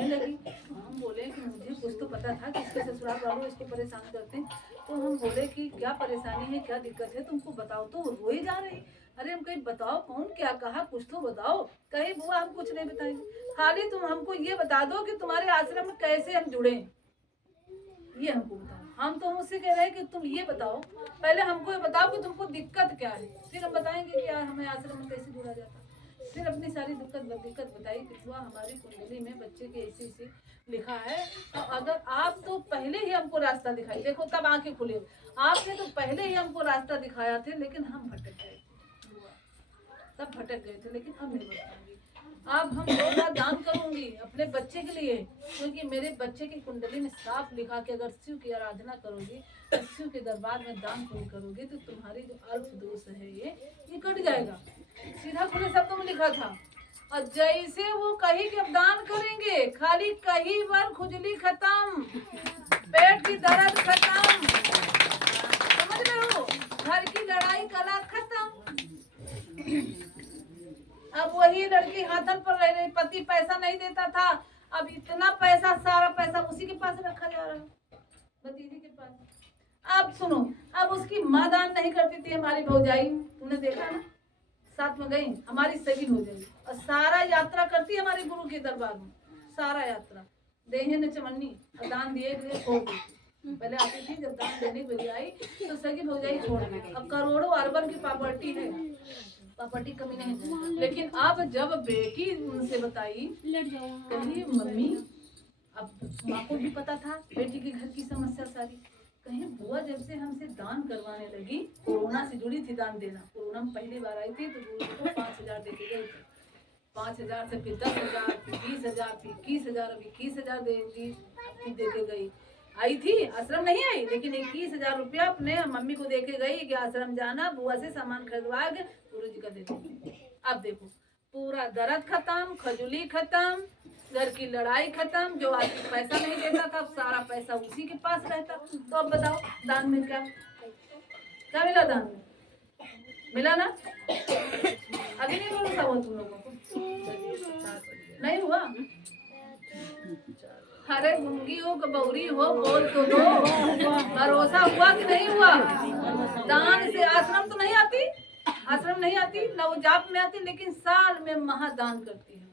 रोने लगी। तो हम बोले कि मुझे कुछ तो पता था कि इसके ससुराल वालों इसको परेशान करते हैं। तो हम बोले कि क्या परेशानी है, क्या दिक्कत है, तुमको बताओ। तो वो रोई जा रही। अरे हम कहीं बताओ कौन क्या कहा, कुछ तो बताओ। कहीं बुआ हम कुछ नहीं बताएंगे, खाली तुम हमको ये बता दो कि तुम्हारे आश्रम में कैसे हम जुड़े, ये हमको बताओ। हम तो उससे कह रहे हैं कि तुम ये बताओ, पहले हमको ये बताओ कि तुमको दिक्कत क्या है, फिर हम बताएंगे कि यार हमें आश्रम में कैसे जुड़ा जाता। फिर अपनी सारी दिक्कत बताई कि हुआ हमारी कुंडली में बच्चे के ऐसे ऐसे लिखा है। तो अगर आप तो पहले ही हमको रास्ता दिखाई, देखो तब आंखें खुली, आपने तो पहले ही हमको रास्ता दिखाया थे, लेकिन हम भटक गए थे, तब भटक गए थे, लेकिन अब नहीं भटकेंगे। अब हम 2 बार दान करूंगी अपने बच्चे के लिए, क्योंकि मेरे बच्चे की कुंडली में साफ लिखा कि अगर शिव की आराधना करोगी, शिव के दरबार में दान पुण्य करोगे तो तुम्हारी जो अल्प दोष है ये कट जाएगा। सीधा खुले शब्दों में लिखा था। और जैसे वो कही कि अब दान करेंगे, खाली कही बार खुजली खत्म, पेट की दर्द खत्म, समझ रहे हो, घर की लड़ाई कला खत्म। अब वही लड़की हाथन पर रह रही, पति पैसा नहीं देता था, अब इतना पैसा, सारा पैसा उसी के पास रखा जा रहा है, भतीजी के पास। अब सुनो, अब उसकी माँ दान नहीं करती थी, हमारी भौजाई, तुमने देखा ना, साथ में गई हमारी सगी भौजाई, और सारा यात्रा करती हमारे गुरु के दरबार में, सारा यात्रा देहे न चमन्नी, और दान दिए छोड़ दी। पहले आती थी, जब दान देने के लिए आई तो सगी भौजाई छोड़ दी। अब करोड़ों अरबन की प्रॉपर्टी है, प्रॉपर्टी कमी नहीं, लेकिन अब जब बेटी उनसे बताई, कही मम्मी, अब माँ को भी पता था बेटी के घर की समस्या सारी, कहीं बुआ जब से हमसे दान करवाने लगी, कोरोना से जुड़ी थी दान देना, कोरोना में पहली बार आई थी तो गुरु को 5,000 देके गई थी, 5,000 से फिर 10,000, फिर 20,000, फिर 21,000, अब 21,000 देके गई। आई थी, आश्रम नहीं आई, लेकिन 21,000 रुपया अपने मम्मी को देके गई कि आश्रम जाना, बुआ से सामान खरीदवा के गुरु जी का दे दो। अब देखो पूरा दर्द खत्म, खजुली खत्म, घर की लड़ाई खत्म, जो आदमी पैसा नहीं देता था सारा पैसा उसी के पास रहता। तो अब बताओ दान में क्या क्या मिला, दान में मिला ना, अभी नहीं भरोसा हुआ तुम लोगों को, नहीं हुआ। अरे गुंगी हो कबौरी हो, बोल तो दो, भरोसा हुआ कि नहीं हुआ। दान से आश्रम तो नहीं आती, आश्रम नहीं आती, नवजाप में आती, लेकिन साल में महादान करती है।